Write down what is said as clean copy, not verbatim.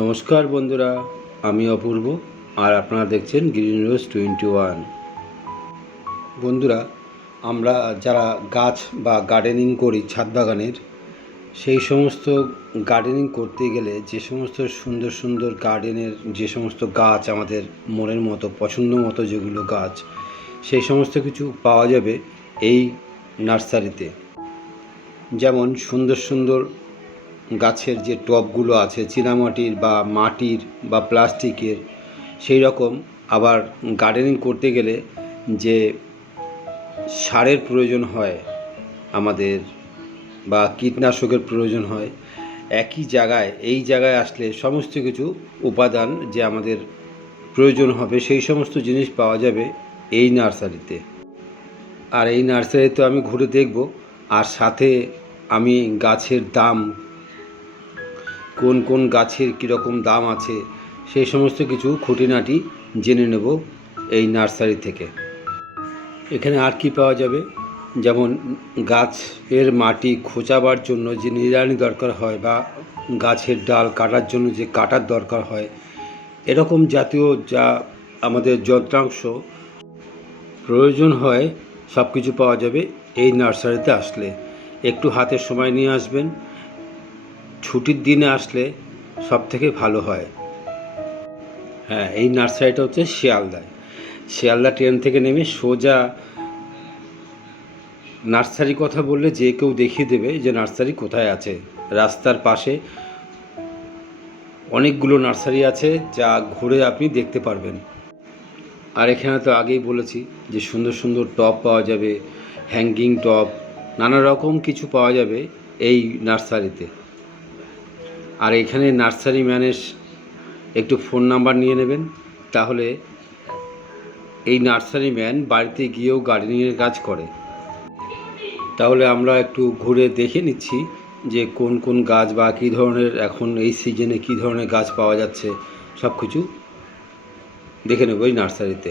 নমস্কার বন্ধুরা, আমি অপূর্ব আর আপনারা দেখছেন গ্রিন রোজ 21। বন্ধুরা, আমরা যারা গাছ বা গার্ডেনিং করি ছাদ বাগানের, সেই সমস্ত গার্ডেনিং করতে গেলে যে সমস্ত সুন্দর সুন্দর গার্ডেনের যে সমস্ত গাছ আমাদের মনের মতো পছন্দ মতো যেগুলো গাছ, সেই সমস্ত কিছু পাওয়া যাবে এই নার্সারিতে। যেমন সুন্দর সুন্দর গাছের যে টবগুলো আছে চীনামাটির বা মাটির বা প্লাস্টিকের, সেই রকম আবার গার্ডেনিং করতে গেলে যে সারের প্রয়োজন হয় আমাদের বা কীটনাশকের প্রয়োজন হয়, একই জায়গায় এই জায়গায় আসলে সমস্ত কিছু উপাদান যে আমাদের প্রয়োজন হবে সেই সমস্ত জিনিস পাওয়া যাবে এই নার্সারিতে। আর এই নার্সারিতে আমি ঘুরে দেখব, আর সাথে আমি গাছের দাম, কোন কোন গাছের কীরকম দাম আছে সেই সমস্ত কিছু খুঁটিনাটি জেনে নেব এই নার্সারি থেকে। এখানে আর কি পাওয়া যাবে, যেমন গাছের মাটি খোঁচাবার জন্য যে নিড়ানি দরকার হয় বা গাছের ডাল কাটার জন্য যে কাটার দরকার হয়, এরকম জাতীয় যা আমাদের যন্ত্রাংশ প্রয়োজন হয় সব কিছু পাওয়া যাবে এই নার্সারিতে আসলে। একটু হাতে সময় নিয়ে আসবেন, ছুটির দিনে আসলে সব থেকে ভালো হয়। হ্যাঁ, এই নার্সারিটা হচ্ছে শিয়ালদা ট্রেন থেকে নেমে সোজা নার্সারি কথা বললে যে কেউ দেখিয়ে দেবে যে নার্সারি কোথায় আছে। রাস্তার পাশে অনেকগুলো নার্সারি আছে যা ঘুরে আপনি দেখতে পারবেন। আর এখানে তো আগেই বলেছি যে সুন্দর সুন্দর টব পাওয়া যাবে, হ্যাঙ্গিং টব, নানা রকম কিছু পাওয়া যাবে এই নার্সারিতে। আর এখানে নার্সারি ম্যানের একটু ফোন নাম্বার নিয়ে নেবেন, তাহলে এই নার্সারি ম্যান বাড়িতে গিয়েও গার্ডেনিংয়ের কাজ করে। তাহলে আমরা একটু ঘুরে দেখে নিচ্ছি যে কোন কোন গাছ বা কী ধরনের এখন এই সিজনে কী ধরনের গাছ পাওয়া যাচ্ছে, সব কিছু দেখে নেব এই নার্সারিতে।